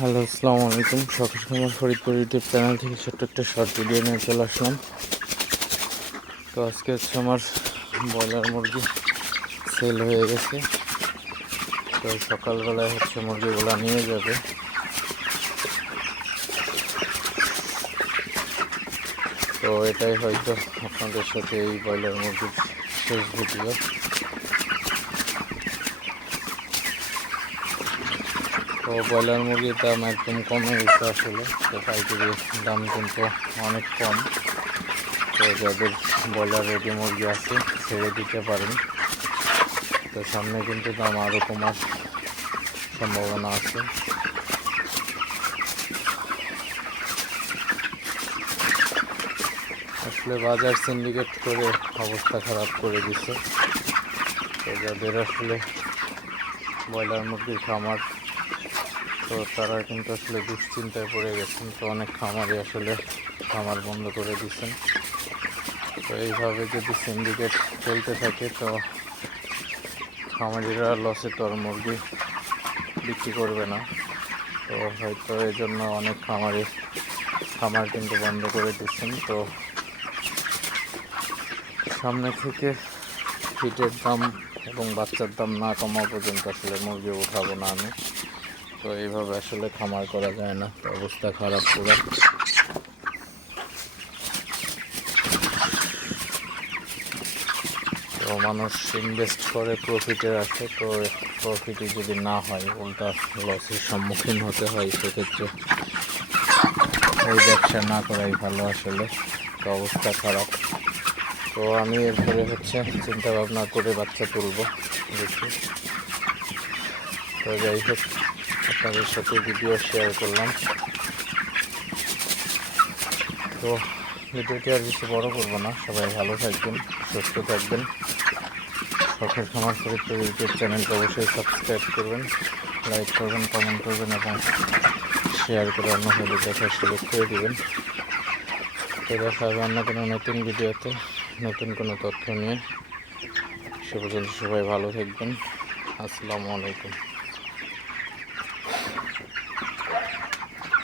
Hello, আসসালামু আলাইকুম। সকাল খামার ফরিদপুর ইউটিউব চ্যানেল থেকে ছোট্ট একটা শর্ট ভিডিও নিয়ে চলে আসলাম। তো আজকে হচ্ছে আমার ব্রয়লার মুরগি সেল হয়ে গেছে। তো সকালবেলায় হচ্ছে মুরগিগুলো নিয়ে যাবে। তো এটাই হয়তো আপনাদের সাথে এই ব্রয়লার মুরগির শেষ ভিডিও। তো ব্রয়লার মুরগির দাম একদম কমে গেছে আসলে। তো পাইকারি দাম কিন্তু অনেক কম। তো যাদের ব্রয়লার রেডি মুরগি আছে, ছেড়ে দিতে পারেন। তো সামনে কিন্তু দাম আরও কমার সম্ভাবনা আছে। আসলে বাজার সিন্ডিকেট করে অবস্থা খারাপ করে দিছে। তো যাদের আসলে ব্রয়লার মুরগির খামার তো তারা কিন্তু আসলে দুশ্চিন্তায় পড়ে গেছেন। তো অনেক খামারে আসলে খামার বন্ধ করে দিচ্ছেন তো এইভাবে যদি সিন্ডিকেট চলতে থাকে, তো খামারিরা লসে তো আর মুরগি বিক্রি করবে না। তো হয়তো এই জন্য অনেক খামারে খামার কিন্তু বন্ধ করে দিচ্ছেন তো সামনে থেকে ফিটের দাম এবং বাচ্চার দাম না কমা পর্যন্ত আসলে মুরগি উঠাবো না আমি। তো এইভাবে আসলে খামার করা যায় না। অবস্থা খারাপ পুরো। তো মানুষ ইনভেস্ট করে প্রফিটে আছে, তো প্রফিটে যদি না হয়, উল্টা লসের সম্মুখীন হতে হয় সেক্ষেত্রে এই ব্যবসা না করাই ভালো আসলে। তো অবস্থা খারাপ। তো আমি এরপরে হচ্ছে চিন্তা ভাবনা করে বাচ্চা তুলবো, দেখি। তো যাই হোক। আপনাদের সাথে ভিডিও শেয়ার করলাম। তো ভিডিওটি আর বেশি বড় করব না। সবাই ভালো থাকবেন, সুস্থ থাকবেন। শখের খামার ফরিদপুর ইউটিউব চ্যানেলটা অবশ্যই সাবস্ক্রাইব করবেন লাইক করবেন কমেন্ট করবেন এবং শেয়ার করে অন্য হলে দেখার সুযোগ করে দেবেন। তো দেখা হবে অন্য কোনো নতুন ভিডিওতে নতুন কোনো তথ্য নিয়ে। সে পর্যন্ত সবাই ভালো থাকবেন। আসসালামু আলাইকুম।